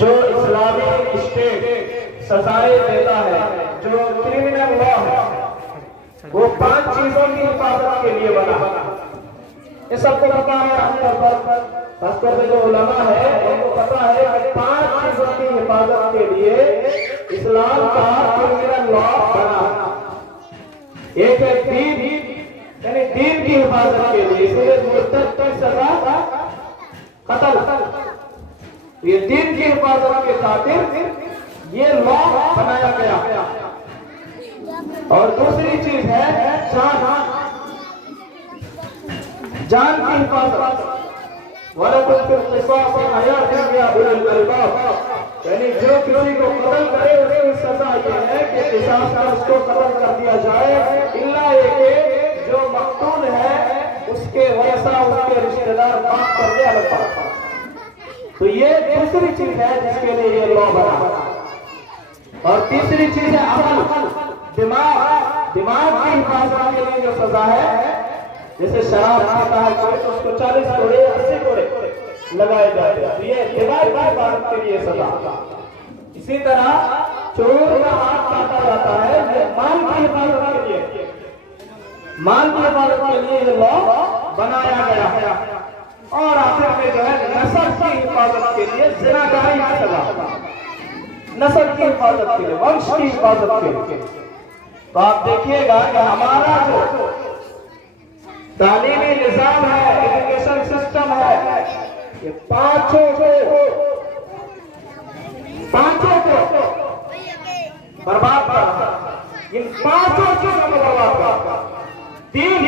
जो इस्लामी स्टेट सजाएं देता है, जो क्रिमिनल लॉ है, वो 5 चीजों की हिफाजत के लिए बना। ये सबको पता है, खासतौर पे जो उलमा है उनको पता है कि 5 चीजों की हिफाजत के लिए इस्लाम का क्रिमिनल लॉ बना। एक है दीन, यानी दीन की हिफाजत के लिए, इसलिए मुर्तद की सजा कत्ल। ये दीन की हिफाजत के खातिर ये लॉ बनाया गया। और दूसरी चीज है जान की हिफाजत। यानी जो किसी को कत्ल करे उसकी सजा ये है कि किसास का उसको कत्ल कर दिया जाए, इल्ला एक जो मकतूल है उसके वैसा उसके रिश्तेदार माफ कर दे अलग बात। तो ये दूसरी चीज है जिसके लिए ये लॉ बना। और तीसरी चीज है अकल, दिमाग की हिफाजत के लिए जो सजा है, जैसे शराब पीता है कोई तो उसको 40 कोड़े 80 कोड़े लगाए जाते हैं, तो ये दिमाग की हिफाजत के लिए सजा। इसी तरह चोर का हाथ काटा जाता है, ये माल की हिफाजत के लिए, माल की हिफाजत के लिए ये लॉ बनाया गया है। और आखिर में जो है नस्ल की हिफाजत के लिए जिनाकारी की सजा, नस्ल की हिफाजत के लिए, वंश की हिफाजत के लिए। तो आप देखिएगा कि हमारा जो तालीमी निजाम है, एजुकेशन सिस्टम है, ये पांचों को बर्बाद कर, इन पांचों चीजों को बर्बाद कर। दीन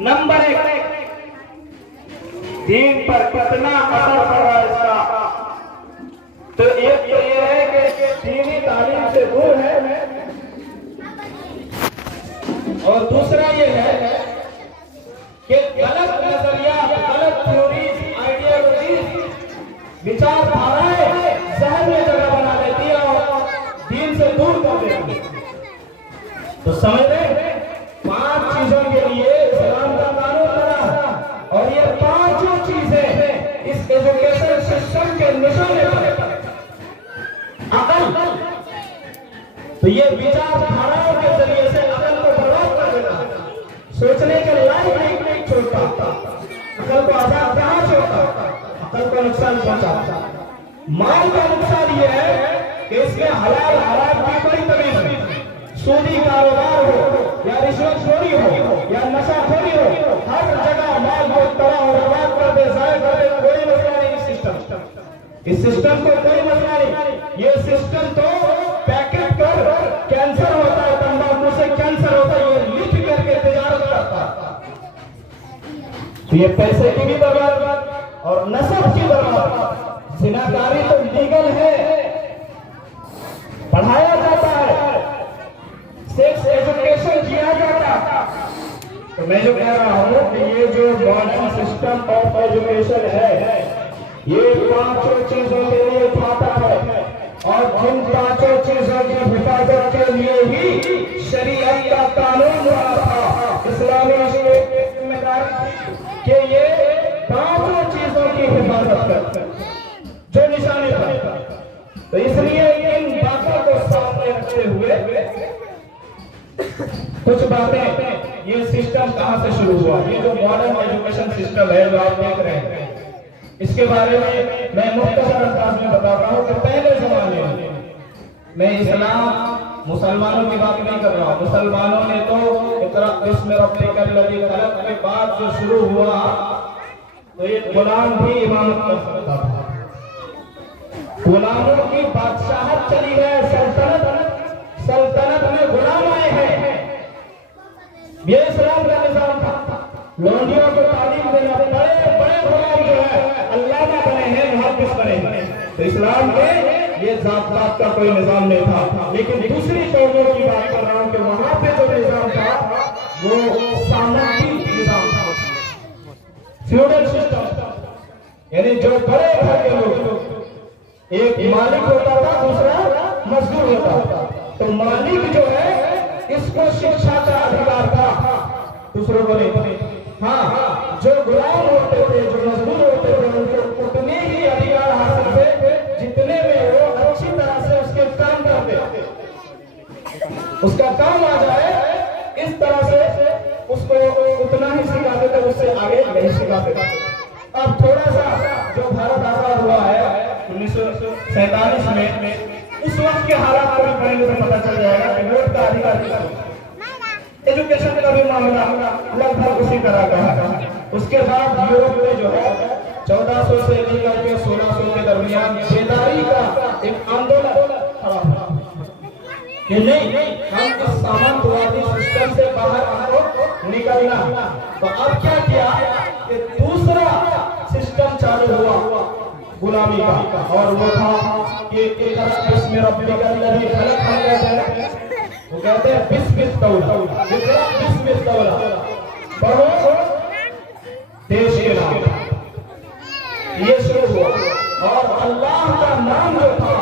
नंबर 1, दीन पर कितना असर पड़ रहा है इसका। तो एक तो ये है कि दीनी तालीम से दूर है, और दूसरा ये है कि गलत नजरिया, गलत थ्योरीज, आइडियोलॉजीज, विचारधाराएं जहन में जगह बना लेती है और दीन से दूर कर देती है। तो समझ रहे, 5 चीजों के लिए इस्लाम का कानून बना, और ये पांचों चीजें इस एजुकेशन सिस्टम के निशाने पर। अकल, तो ये विचारधाराओं के जरिए से अकल को बर्बाद कर देना, सोचने के लायक नहीं छोड़ता, अकल को आजाद कहां छोड़ता, अकल को नुकसान पहुंचाता। माल का नुकसान ये है कि इसमें हलाल हराम की कोई तमीज नहीं, सूदी कारोबार हो या रिश्वतखोरी हो या नशाखोरी हो, हर जगह माल को तबाह और बर्बाद कर दे, जाया कर दे, कोई मसला नहीं। इस सिस्टम को कोई मसला नहीं। ये सिस्टम तो पैकेट कर कैंसर होता है, तंबाकू से कैंसर होता है, ये लिख करके तैयार करता है। तो ये पैसे की भी बर्बाद और नस्ल की बर्बाद। जिनाकारी तो लीगल है, पढ़ाया जाता है, सेक्स एजुकेशन किया जाता है। तो मैं जो कह रहा हूं कि ये जो मॉडर्न सिस्टम ऑफ एजुकेशन है, ये पांचों चीजों के लिए खाता है, और जिन पांचों चीजों की हिफाजत के लिए ही शरीयत का कानून बना था, इस्लामी स्टेट की जिम्मेदारी कि ये पांचों चीजों की हिफाजत करते जो निशाने पर। तो इसलिए इन बातों को सामने रखते हुए कुछ बातें, ये सिस्टम कहां से शुरू हुआ, ये जो मॉडर्न एजुकेशन सिस्टम है जो आप देख रहे हैं, इसके बारे में मैं मुख्तसर अंदाज में बताता हूं कि पहले जमाने में इस्लाम मुसलमानों की बात नहीं कर रहा हूं, मुसलमानों ने तो इकरा बिस्मि रब्बिकल लज़ी खलक़ के बाद जो शुरू हुआ, तो ये गुलाम भी इमामत कर सकता था, गुलामों की बादशाहत चली है, सल्तनत में गुलाम आए हैं। ये इस्लाम का निजाम था। लौंडियों को तालीम देना, बड़े बड़े गुलाम जो है अल्लामा बने हैं, मुहद्दिस बने हैं। तो इस्लाम में ये जात-पात का कोई निजाम नहीं था। लेकिन दूसरी कौमों की बात कर रहा हूं कि वहां पे जो निजाम था वो सामंती निजाम था, फ्यूडल सिस्टम। यानी जो बड़े घर के लोग, एक मालिक होता था, दूसरा मजदूर होता था। तो मालिक जो है इसको शिक्षा का अधिकार था, दूसरों को नहीं। हाँ, जो गुलाम होते थे, जो मजदूर होते थे, उनको उतने ही अधिकार हासिल थे 1947 में उस वक्त के हालात को भी पढ़ेंगे तो पता चल जाएगा कि वोट का अधिकार किसको। एजुकेशन का भी मामला लगभग उसी तरह का है। उसके बाद यूरोप में जो है 1400 से लेकर के 1600 के दरमियान बेदारी का एक आंदोलन खड़ा हुआ कि नहीं, हम इस सामंतवादी सिस्टम से बाहर हमको निकलना। तो अब क्या किया कि दूसरा सिस्टम चालू हुआ गुलामी का, और वो था कि इसमें रब्बी का लड़ी गलत हम कहते हैं, वो कहते हैं बिस्मिल दौला, बिस्मिल दौला बढ़ो देश के नाम, ये शुरू हुआ। और अल्लाह का नाम जो था,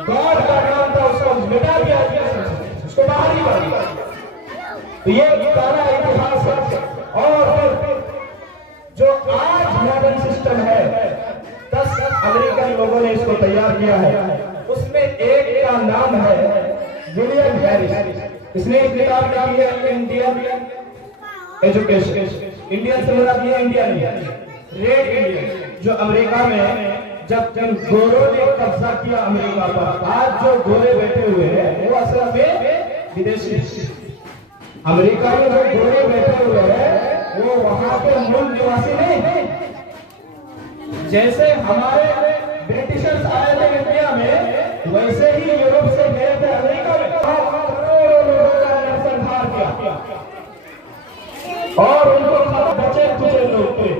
गॉड का नाम था, उसको मिटा दिया, उसको बाहर ही कर दिया। तो ये सारा इतिहास है। और फिर जो आज मॉडर्न सिस्टम है, 10 अमेरिकन लोगों ने इसको तैयार किया है। उसमें एक का नाम है विलियम हैरिस। इसने एक किताब लिखी है इंडियन एजुकेशन। इंडियन से मतलब ये इंडिया नहीं, रेड इंडियन, जो अमेरिका में जब गोरों ने कब्जा किया अमेरिका पर, आज जो गोरे बैठे हुए हैं वो असल में विदेशी। अमेरिका में जो गोरे बैठे हुए हैं वो वहां के मूल निवासी नहीं। जैसे हमारे ब्रिटिशर्स आए थे इंडिया में, वैसे ही यूरोप से गए थे अमेरिका में, करोड़ों लोगों का नरसंहार किया और उनको बचे खुचे लोग थे,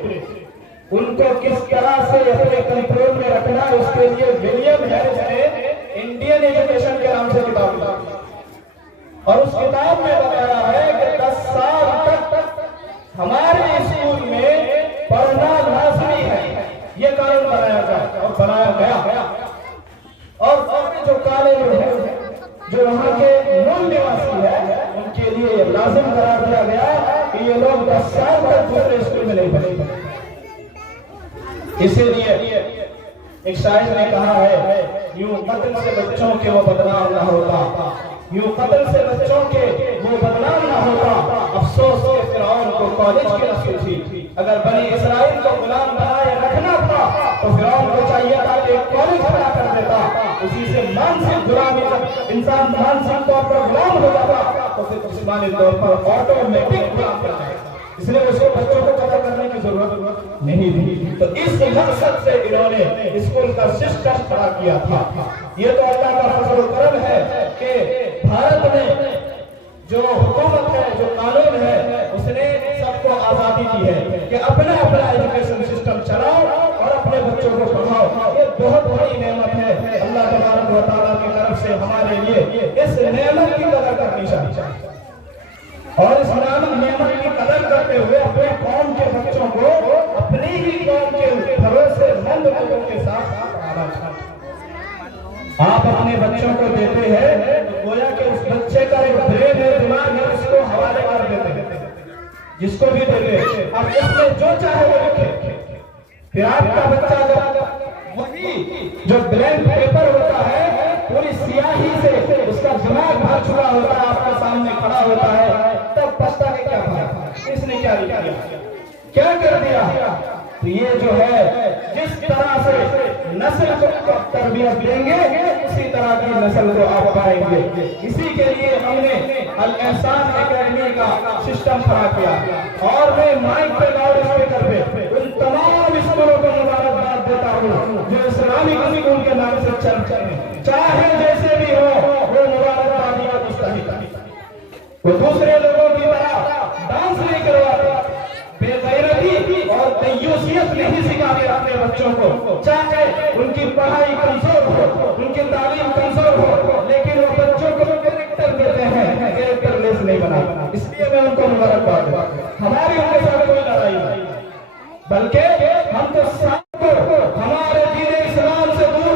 उनको किस तरह से अपने कंट्रोल में रखना, उसके लिए विलियम हैरिस ने इंडियन एजुकेशन के नाम से किताब लिखी। और उस किताब में बताया है कि 10 साल तक हमारे स्कूल में पढ़ना लाजमी है, ये कानून बनाया गया और बनाया गया। और जो काले लोग हैं, जो वहां के मूल निवासी है, उनके लिए ये लाजिम करार दिया गया कि ये लोग 10 साल तक दूसरे स्कूल में नहीं पढ़ेंगे। इसीलिए एक शायर ने कहा है, यूं कत्ल से बच्चों के वो बदनाम ना होता, यूं कत्ल से बच्चों के वो बदनाम ना होता, अफसोस के फिरौन को कॉलेज की नस्ल थी। अगर बनी इसराइल को गुलाम बनाए रखना था तो फिरौन को चाहिए था कि एक कॉलेज बना कर देता, उसी से मानसिक गुलामी, इंसान मानसिक तौर पर गुलाम हो जाता तो फिर जिस्मानी तौर पर ऑटोमेटिक गुलाम कर जाएगा। इसलिए उसको बच्चों को कदर करने की जरूरत नहीं थी। तो इस मकसद से इन्होंने स्कूल का सिस्टम खड़ा किया था। ये तो अल्लाह का फजल करम है कि भारत में जो हुकूमत है, जो कानून है, उसने सबको आजादी दी है कि अपना अपना एजुकेशन सिस्टम चलाओ और अपने बच्चों को पढ़ाओ। ये बहुत बड़ी नेमत है अल्लाह तबारक व तआला की तरफ से हमारे लिए। इस नेमत की कदर करनी चाहिए और इस नेमत की कदर करते हुए अपने कौम के बच्चों को अपनी ही कौम के भरोसेमंद लोगों के साथ पढ़ाना चाहिए। आप अपने बच्चों को देते हैं तो गोया कि उस बच्चे का एक ब्रेन है, दिमाग है, उसको हवाले कर देते हैं, जिसको भी देते अब इसमें जो चाहे वो लिखे। फिर आपका बच्चा जब वही जो ब्लैंक पेपर होता है, पूरी स्याही से उसका दिमाग भर चुका होता है, आपके सामने खड़ा होता है, तब पछता के क्या भाई इसने क्या लिखा, क्या कर दिया। तो ये जो है जिस तरह से नस्ल को तरबियत देंगे, उसी तरह की नस्ल को आप पाएंगे। इसी के लिए हमने अल एहसान एकेडमी का सिस्टम खड़ा किया। और मैं माइक पे लाउड स्पीकर पे उन तमाम स्कूलों को मुबारकबाद देता हूँ जो इस्लामिक स्कूल के नाम से चल चले, चाहे जैसे भी हो, वो मुबारकबादियां मुस्तहिक। वो दूसरे लोगों की तरह डांस नहीं करवाते, बेगैरती और तय्यूसियत नहीं सिखाते अपने बच्चों को। चाहे उनकी पढ़ाई कमजोर हो, उनकी तालीम कमजोर हो, लेकिन वो बच्चों को कैरेक्टर देते हैं, कैरेक्टर लेस नहीं बना। इसलिए मैं उनको मुबारकबाद देता हूं। हमारी उनके साथ कोई लड़ाई नहीं, बल्कि हम तो हमारे दीन इस्लाम से दूर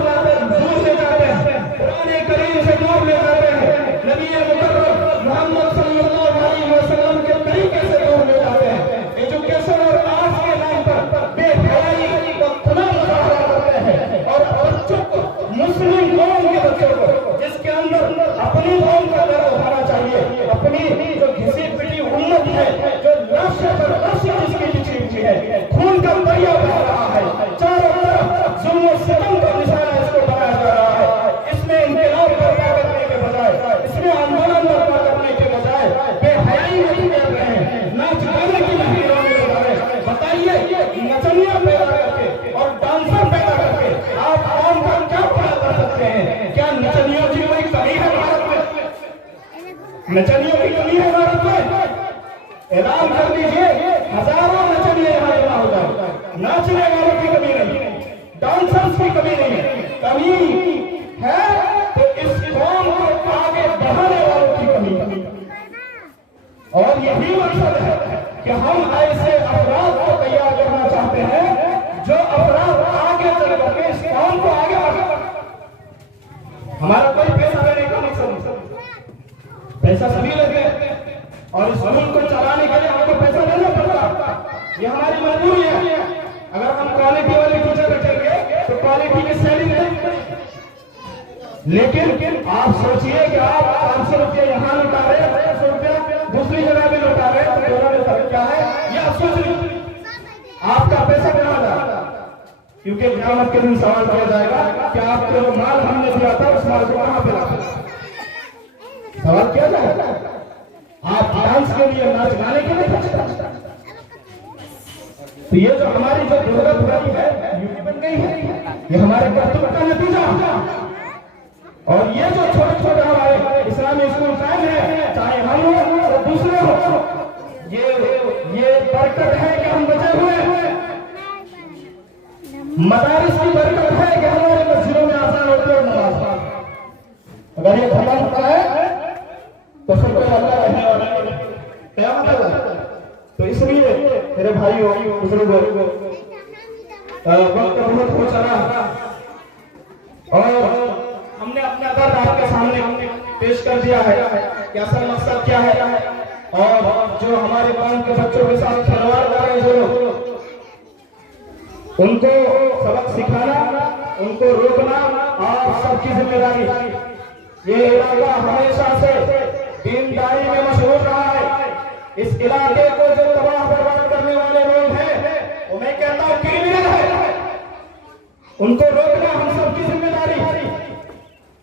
ले जाते हैं, कुरान करीम से दूर ले जाते हैं, नबी मुकर्रम मोहम्मद सल्लल्लाहु अलैहि वसल्लम के तरीके से दूर ले जाते हैं। एजुकेशन और आर्ट्स के नाम पर बेहयाई का खुला मुजाहरा करते हैं और बच्चों को, मुस्लिम कौम के बच्चों को, जिसके अंदर अपनी कौम का दर्द होना चाहिए, अपनी जो घिसी पिटी उम्मत है, जो नस्ल पर नस्ल जिसकी लिखी हुई है, खून का दरिया बह रहा है, चारों तरफ जुल्म सितम का निशाना इसको बनाया नचनियों की कमी है भारत में? ऐलान कर दीजिए, हजारों नचनिए यहाँ जमा हो जाए। नाचने वालों की कमी नहीं, डांसर्स की कमी नहीं है, कमी है तो इस कौम को आगे बढ़ाने वालों की कमी। और यही मकसद है कि हम ऐसे अफराद को तैयार करना चाहते हैं जो अफराद आगे चल करके इस कौम को आगे बढ़ा। हमारा कोई पैसा लेने का मकसद नहीं, पैसा सभी लेते हैं और इस मुल्क को चलाने के लिए हमको पैसा देना पड़ता, ये हमारी मजबूरी है। अगर हम क्वालिटी वाले टीचर रखेंगे तो क्वालिटी की सैलरी देनी पड़ेगी। लेकिन आप सोचिए कि आप 500 रुपये यहाँ लुटा रहे हैं, 500 रुपया दूसरी जगह भी लुटा रहे हैं, तो दोनों में फर्क क्या है ये आप सोच लीजिए। आपका पैसा कहाँ जाएगा? क्योंकि क़यामत के दिन सवाल किया जाएगा कि आपको जो माल हमने दिया था उस माल को कहाँ पे लाते? सवाल किया जाएगा। आप डांस के लिए, नाच गाने के लिए खर्च करते हैं। तो ये जो हमारी जो दुर्गत हुई है, यूपी बन गई है, ये हमारे कर्तव्य का नतीजा। और ये जो छोटे छोटे हमारे इस्लामी स्कूल कायम है, चाहे हम हो या दूसरे हो, ये बरकत है कि हम बचे हुए हैं। मदारिस की बरकत है कि हमारे मस्जिदों में आसान होते और नमाज। अगर ये धर्म होता है तो फिर कोई अल्लाह रहने वाला नहीं, क़यामत है। तो इसलिए मेरे भाइयों बुजुर्गों, वक्त बहुत हो चला और हमने अपना दर्द आपके सामने पेश कर दिया है कि असल मकसद क्या है और जो हमारे कौम के बच्चों के साथ खिलवाड़ कर रहे हैं जो लोग, उनको सबक सिखाना, उनको रोकना आप सबकी जिम्मेदारी। ये इलाका हमेशा से दीनदारी में मशहूर रहा है। इस इलाके को जो तबाह बर्बाद करने वाले लोग हैं वो मैं कहता हूँ क्रिमिनल है, उनको रोकना हम सबकी जिम्मेदारी।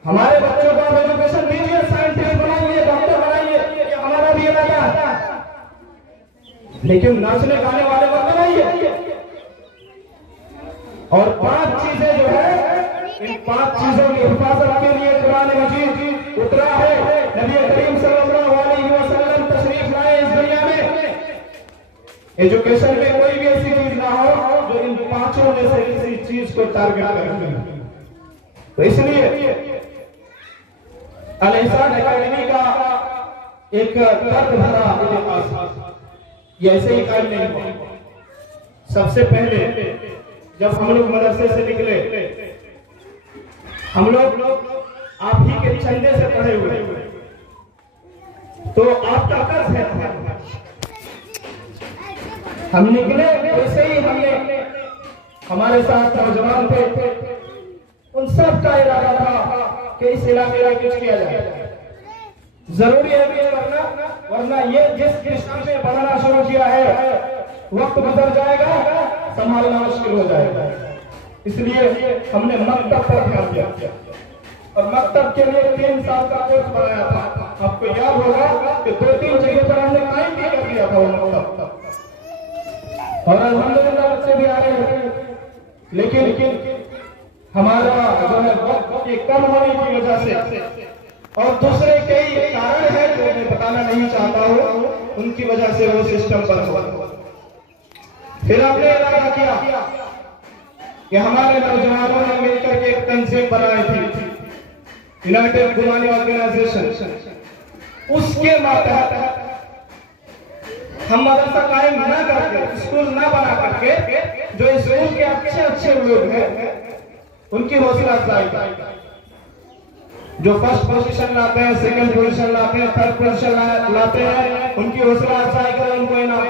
हमारे बच्चों को आप एजुकेशन दीजिए, साइंटिस्ट बनाइए, डॉक्टर बनाइए, ये हमारा भी इलाका है, लेकिन नाचने गाने वाले मत बनाइए। और 5 चीजें जो है, इन 5 चीजों की हिफाजत के लिए कुरान मजीद उतरा है। नबी करीम सल्लल्लाहु अलैहि वसल्लम तशरीफ लाए इस दुनिया में। एजुकेशन में कोई भी ऐसी चीज ना हो जो इन 5 में से किसी चीज को टारगेट करे। तो इसलिए अल-इहसान एकेडमी का एक दर्द भरा इतिहास ये ऐसे ही कायम नहीं हुआ। सबसे पहले जब हम लोग मदरसे से निकले, हम लोग आप ही के चंदे से पढ़े हुए, तो आपका कर्ज है। हम निकले वैसे ही हमने हमारे साथ नौजवान थे, उन सब का इरादा था कि इस इलाके में कुछ किया जाए। जरूरी है भी, वरना ये जिस दिशा में बढ़ना शुरू किया है वक्त गुजर जाएगा, संभालना मुश्किल हो जाएगा। इसलिए हमने मकतब पर ध्यान दिया और मकतब के लिए 3 साल का कोर्स बनाया था। आपको याद होगा कि 2-3 जगह पर हमने कायम भी कर दिया था वो मकतब, और अल्हम्दुलिल्लाह बच्चे भी आ रहे हैं। लेकिन हमारा जो है वक्त की कम होने की वजह से और दूसरे कई कारण है जो मैं बताना नहीं चाहता हूँ, उनकी वजह से वो सिस्टम बंद हुआ। फिर हमने इरादा किया कि हमारे नौजवानों ने मिलकर के एक तंजीम बनाई थी, यूनाइटेड गुमानी ऑर्गेनाइजेशन। उसके मातहत हम मदरसा कायम न करके, स्कूल न बना करके, जो स्कूल के अच्छे लोग हैं उनकी हौसला अफजाई, जो फर्स्ट पोजीशन लाते हैं, सेकंड पोजीशन लाते हैं, थर्ड पोजीशन लाते हैं, उनकी हौसला अफजाई करें, उनको इनाम।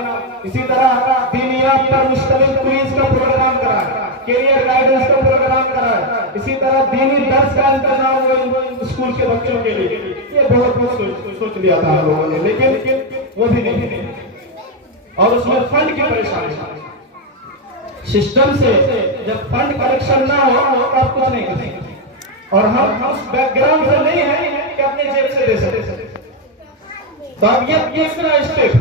इसी तरह दीनियात पर मुश्तमिल क्विज का प्रोग्राम कराए, कैरियर गाइडेंस का प्रोग्राम कराए, इसी तरह दीनी दर्स का इंतजाम हो स्कूल के बच्चों के लिए। ये बहुत कुछ सोच लिया था हम लोगों ने, लेकिन वो भी नहीं। और उसमें फंड की परेशानी, सिस्टम से जब फंड कलेक्शन ना हो तब कुछ नहीं करेंगे। और हम उस बैकग्राउंड से नहीं है कि अपने जेब से दे सकते। तो अब ये तीसरा स्टेप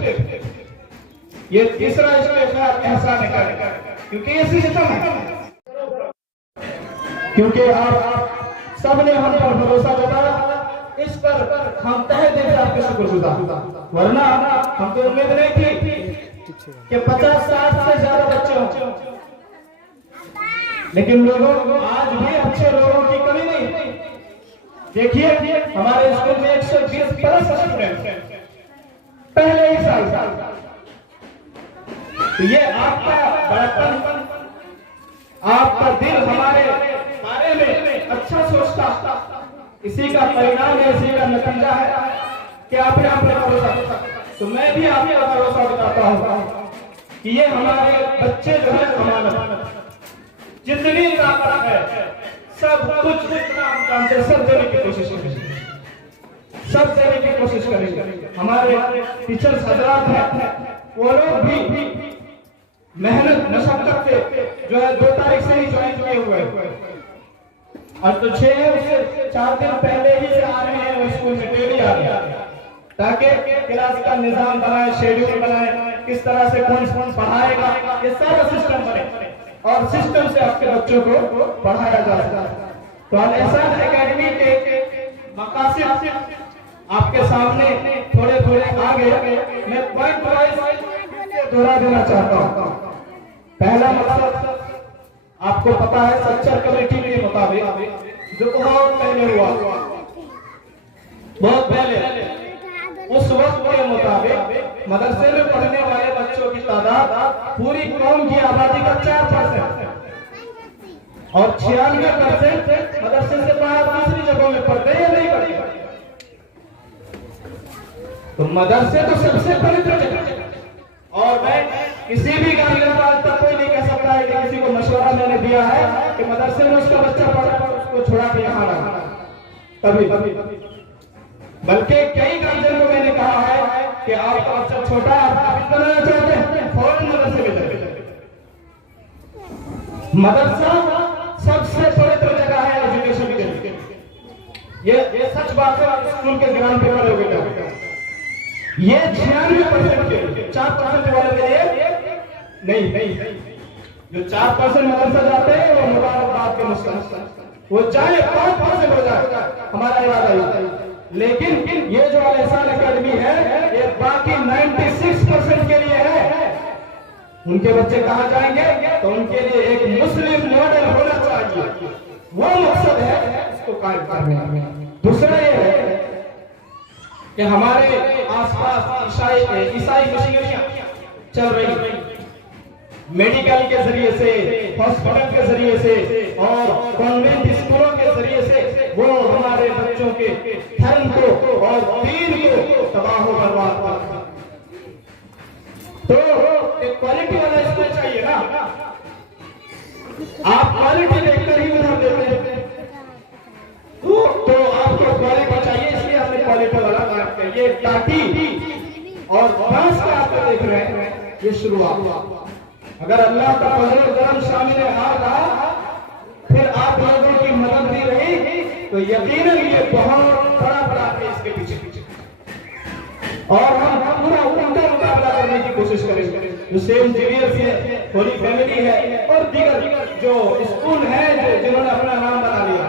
है एहसान करने, क्योंकि ये सिस्टम है, क्योंकि आप सबने हम पर भरोसा जताया इस पर हम तहे दिल से आपके शुक्रगुजार। वरना हमको उम्मीद नहीं थी कि 50-60 से ज्यादा बच्चे हों, लेकिन लोगों आज भी अच्छे लोगों की कमी नहीं। देखिए हमारे स्कूल में 120 प्लस स्टूडेंट पहले ही साल। तो ये आपका बड़प्पन, आपका दिल हमारे बारे में अच्छा सोचता, इसी का परिणाम है, इसी का नतीजा है कि आपने आप पर भरोसा। तो मैं भी आप पर भरोसा दिखाता हूँ कि ये हमारे बच्चे जो है अमानत, जितनी ताकत है सब कुछ जितना हम जानते हैं सब देने की कोशिश करेंगे, सब देने की कोशिश करेंगे। हमारे टीचर्स हजरात हैं, वो लोग भी मेहनत मशक्कत से जो है 2 तारीख से ही ज्वाइन किए हुए हैं। आज तो 6 है, उससे 4 दिन पहले ही से आ रहे हैं वो स्कूल में, डेली आ रहे हैं, ताकि क्लास का निजाम बनाए, शेड्यूल बनाए, किस तरह से कौन पढ़ाएगा, ये सारा सिस्टम बने और सिस्टम से आपके बच्चों को पढ़ाया जा सकता है। तो अल-एहसान एकेडमी के मकासद आपके सामने थोड़े थोड़े आगे मैं पॉइंट वाइज दोहरा देना चाहता हूँ। पहला मकसद आपको पता है, स्ट्रक्चर कमेटी के मुताबिक जो बहुत पहले हुआ, बहुत पहले, उस वक्त के मुताबिक मदरसे में पढ़ने वाले बच्चों की तादाद पूरी कौम की आबादी का 4% और 96% मदरसे से बाहर दूसरी जगहों में पढ़ते हैं या नहीं पढ़ते। तो मदरसे तो सबसे पवित्र जगह, और मैं किसी भी गालियों का आज तक कोई नहीं कह सकता है कि किसी को मशवरा मैंने दिया है कि मदरसे में उसका बच्चा पढ़ा उसको छोड़ा के यहाँ रखा, कभी बल्कि कई गार्जियन को मैंने कहा है कि आपका बच्चा छोटा है, आप बनाना चाहते हैं, फौरन मदरसे में जाइए। मदरसा सबसे पवित्र जगह है एजुकेशन के लिए, ये सच बात है। स्कूल के ग्राउंड पे पढ़े हुए ये 96% के लिए, 4% वाले के लिए नहीं। जो 4% मदरसा जाते हैं वो मुबारकबाद के मुस्तहिक, वो चाहे 5% हो जाए, हमारा इरादा है। लेकिन ये जो अल-एहसान एकेडमी है ये बाकी 96% के लिए है। उनके बच्चे कहाँ जाएंगे तो उनके लिए एक मुस्लिम मॉडल होना चाहिए, वो मकसद है इसको कायम करने में। दूसरा ये है कि हमारे आसपास ईसाई मशीनरियां चल रही, मेडिकल के जरिए से, हॉस्पिटल के जरिए से और कॉन्वेंट स्कूलों के जरिए से वो हमारे बच्चों के धर्म को और दीन को तबाह बर्बाद कर। तो एक क्वालिटी वाला स्कूल चाहिए ना, आप क्वालिटी देखकर ही उधर देते हैं, तो आपको क्वालिटी चाहिए, इसलिए हमने क्वालिटी वाला काम किया। ये टाटी और बांस का आप देख रहे हैं, ये शुरुआत। अगर अल्लाह का फजल करम शामिल आ रहा, फिर आप लोगों की मदद भी रही, तो यकीनन ये बहुत बड़ा है इसके पीछे, और हम पूरा उनका मुकाबला करने की कोशिश करेंगे। जो सेंट जेवियर है, होली फैमिली है और दीगर जो स्कूल है जिन्होंने अपना नाम बना लिया,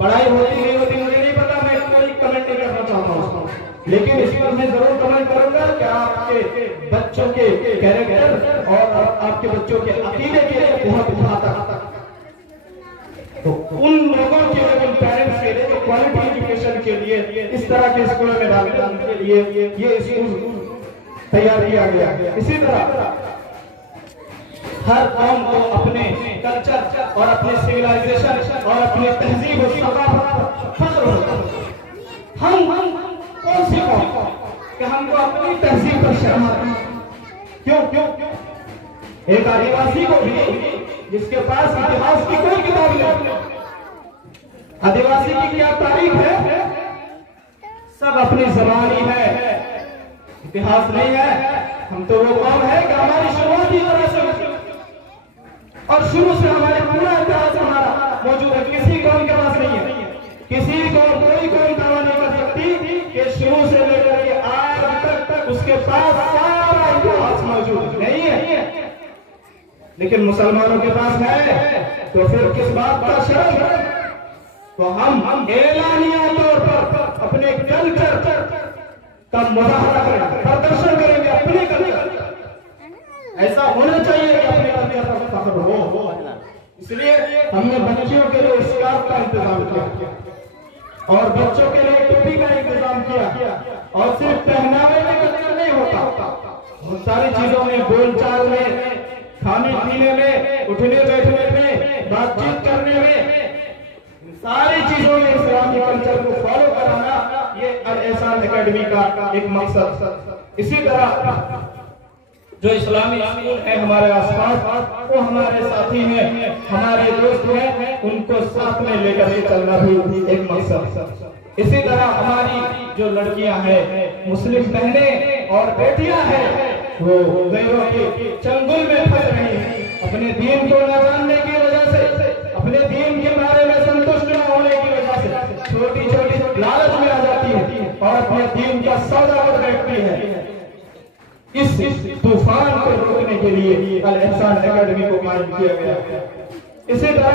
पढ़ाई होती नहीं होती मुझे नहीं पता, मैं कोई कमेंट नहीं करना चाहता हूँ, लेकिन इस पर मैं जरूर कमेंट करूंगा कि आपके बच्चों के कैरेक्टर और आपके बच्चों के अकीदे के लिए बहुत घातक, तो उन लोगों के लिए, उन पेरेंट्स के लिए जो क्वालिटी एजुकेशन के लिए इस तरह के स्कूलों में डालते हैं, उनके लिए ये स्कूल तैयार किया गया। इसी तरह हर कौम को अपने कल्चर और अपने सिविलाइजेशन और अपने तहजीब और सकाफत फख्र होता है। हम कौन सी कौम कि हमको अपनी तहजीब पर शर्म आती है? क्यों? एक आदिवासी को भी जिसके पास इतिहास की कोई किताब नहीं, आदिवासी की क्या तारीख है, सब अपनी जबानी है, इतिहास नहीं है। हम तो वो कौम है कि हमारी शुरुआत ही तरह से, और शुरू से हमारे पूरा इतिहास हमारा मौजूद है, किसी कौम के पास नहीं है। किसी को कोई दावा नहीं कर सकती कि शुरू से लेकर के आज तक उसके पास सारा इतिहास मौजूद नहीं है, लेकिन मुसलमानों के पास है, तो फिर किस बात का शर्म? तो हम एलानिया तौर पर अपने कल्चर का मुजाहरा करेंगे, प्रदर्शन करेंगे अपने कल्चर। ऐसा होना चाहिए कि अपने कल्चर पर फख्र हो। इसलिए हमने बच्चियों के लिए स्कार्फ का इंतजाम किया और बच्चों के लिए टोपी का इंतजाम किया। और सिर्फ पहनावे में कल्चर नहीं होता, बहुत सारी चीजों में, बोलचाल में, खाने पीने में, उठने बैठने में, बातचीत करने में, सारी चीजों में इस्लामी कल्चर को फॉलो कराना, ये अल एहसान एकेडमी का एक मकसद। इसी तरह जो इस्लामी स्कूल है हमारे आसपास, वो हमारे साथी हैं, हमारे दोस्त हैं, उनको साथ में लेकर के चलना भी एक मकसद। इसी तरह हमारी जो लड़कियां हैं, मुस्लिम बहनें और बेटियां हैं, वो गैरों के चंगुल में फंस रही हैं अपने दीन को न जानने की वजह से, अपने दीन के बारे में संतुष्ट न होने की वजह से छोटी छोटी लालच में आ जाती है और अपने दीन का सौदा कर बैठती है। इस तूफान को रोकने के लिए अल एहसान एकेडमी को कायम किया गया। इसी तरह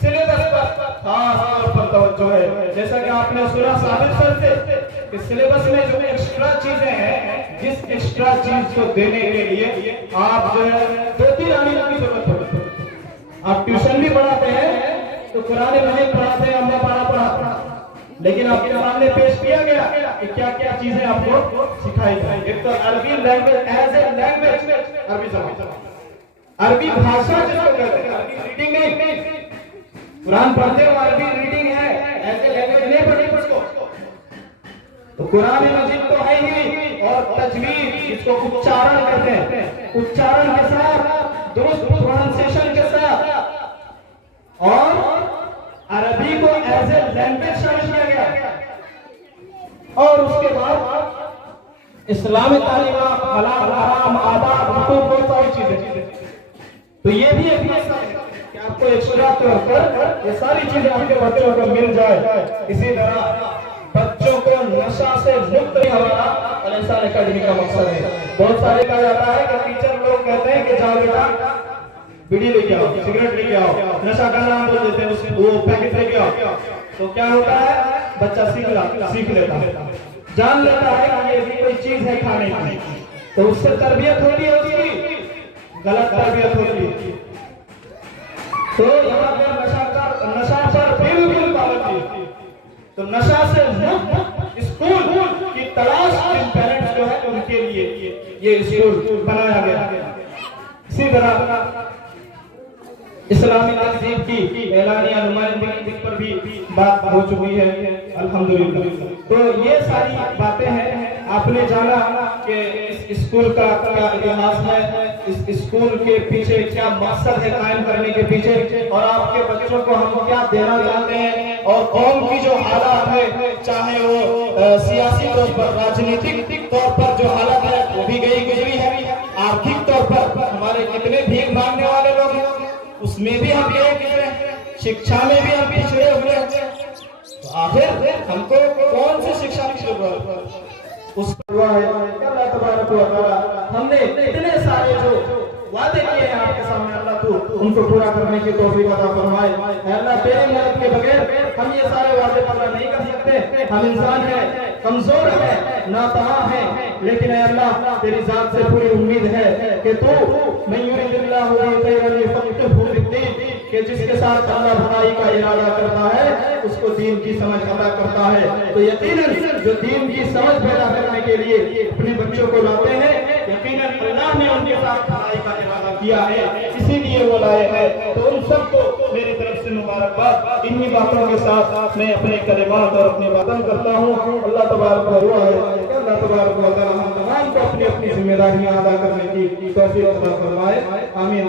सिलेबस पर खास तौर पर तवज्जो है। जैसा कि आपने सुना साबित सर से कि सिलेबस में जो एक्स्ट्रा चीजें हैं, जिस एक्स्ट्रा चीज को देने के लिए आप जो है 2-3 आलिम की जरूरत पड़ती है। आप ट्यूशन भी पढ़ाते हैं तो कुरान मजीद पढ़ाते हैं, अम्मा पारा पढ़ाते हैं, लेकिन आपके सामने पेश किया गया कि क्या क्या चीजें आपको सिखाई जाए। एक तो अरबी लैंग्वेज एज ए लैंग्वेज, अरबी जबान, अरबी भाषा जिसको कहते हैं, अरबी रीडिंग नहीं। कुरान पढ़ते हो अरबी रीडिंग है, एज ए लैंग्वेज नहीं पढ़ी उसको। तो कुरान मजीद तो है ही, और तजवीद जिसको उच्चारण कहते हैं, उच्चारण के साथ, दुरुस्त प्रोनाउंसिएशन के साथ, और अरबी को एज ए लैंग्वेज शामिल किया गया। और उसके बाद इस्लामी तालीमात, हलाल हराम, आदाब, हुकूक, बहुत सारी चीजें। तो ये भी एक मकसद है कि आपको एक्स्ट्रा तौर पर ये सारी चीजें आपके बच्चों को मिल जाए। इसी तरह बच्चों को नशा से मुक्त हमारा अल एहसान एकेडमी का मकसद है। बहुत सारे कहा जाता है कि टीचर लोग कहते हैं कि जाओ बेटा बीड़ी लेके आओ, सिगरेट लेके आओ, नशा का नाम बोल देते हैं, उसे वो पैकेट लेके आओ। तो क्या होता है, बच्चा सीख लेता है, जान लेता है कि ये भी कोई चीज है खाने की, तो उससे तरबियत होती है, उसकी गलत तरबियत होती है। तो यहाँ पर नशा पर बिल्कुल पाबंदी। तो नशा से मुक्त स्कूल की तलाश जिन पेरेंट्स जो है उनके लिए ये स्कूल बनाया गया। इसी तरह इस्लामी तहजीब की एलानिया नुमाइंदगी पर भी बात हो चुकी है, अल्हम्दुलिल्लाह। तो ये सारी बातें हैं। आपने जाना कि इस स्कूल का क्या इतिहास है, इस स्कूल के पीछे क्या मकसद है कायम करने के पीछे, और आपके बच्चों को हम क्या देना चाहते हैं, और कौम की जो हालात है, चाहे वो सियासी तौर पर, राजनीतिक तौर पर जो हालत है वो भी गई गुजरी है, आर्थिक तौर पर हमारे कितने भीख मांगने वाले लोग हैं, उसमें भी हम ये पिछड़े, शिक्षा में भी हम पिछड़े हुए हैं। तो आखिर हमको कौन सी शिक्षा की जरूरत उस अल्लाह तबारक व तआला हमने इतने सारे जो वादे किए हैं आपके सामने, अल्लाह तू उनको पूरा करने की तौफीक अता फरमाए। अल्लाह तेरी मदद के बगैर हम ये सारे वादे पूरा नहीं कर सकते। हम इंसान हैं, कमजोर हैं, नातहा हैं, लेकिन अल्लाह तेरी जात से पूरी उम्मीद है कि तू मैं युरिदिल्लाहु बिही खैरन युफ़क़िहुहु फिद्दीन, कि जिसके साथ अल्लाह भलाई का इरादा करता है उसको दीन की समझ अता करता है। तो यकीनन जो दीन की समझ पैदा करने के लिए अपने बच्चों को लाते हैं, यकीनन अल्लाह ने उनके साथ भलाई का इरादा किया है, इसीलिए वो लाए हैं। तो उन सबको मेरी तरफ से मुबारकबाद। इन्हीं बातों के साथ मैं अपने कलिमात और अपनी बातें करता हूँ। अल्लाह तबारक व तआला है, अल्लाह तबारक व तआला हम तमाम को अपनी अपनी जिम्मेदारियां अदा करने की तौफीक अता फरमाए। आमीन।